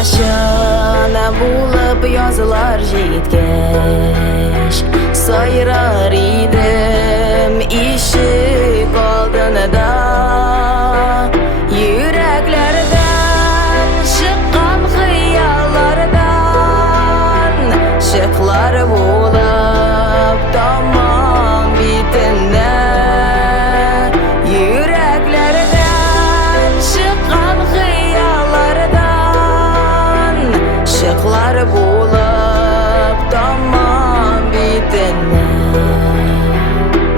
başına bulup yazılar jetkeş sayrar idim işik aldığında yüreklerden çıkan hıyallardan şıklar bulup tamam bitinde yüreklerden çıkan hıyallardan şıklar bulup tamam bitinde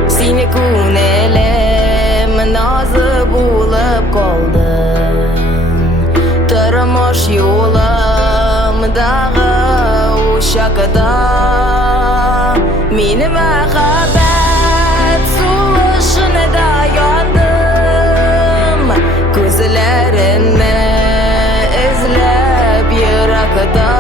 seni kunelim nazı bulup koldun tırmış yo'limdagi uşakda meni muhabbat suvishida yondim ko'zlarini izlab yirakda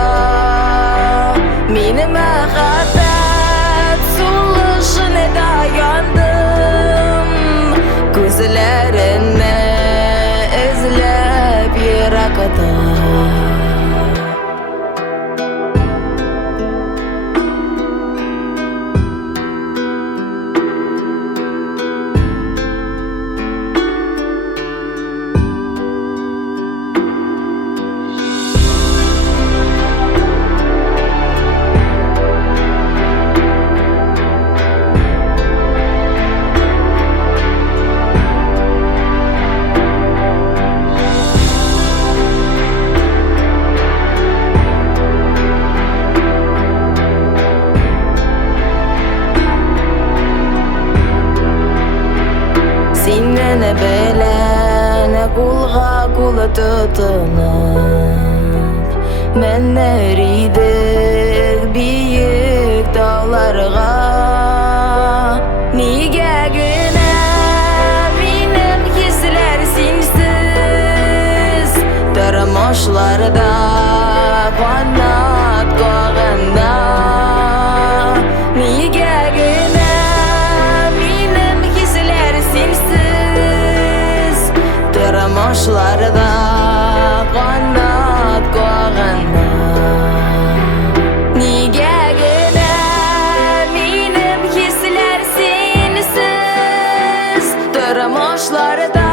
meni muhabbat suvishida yondim ko'zlarini izlab yirakda Senin bilen kulga kul tutunub men eridik büyük dağlarga nega gina benim hisler sensiz tırmışlarda qanot qo'yganda nega gina benim hisler sensiz tırmışlarda qanot qo'yganda nega gina benim hisler sensiz tırmışlarda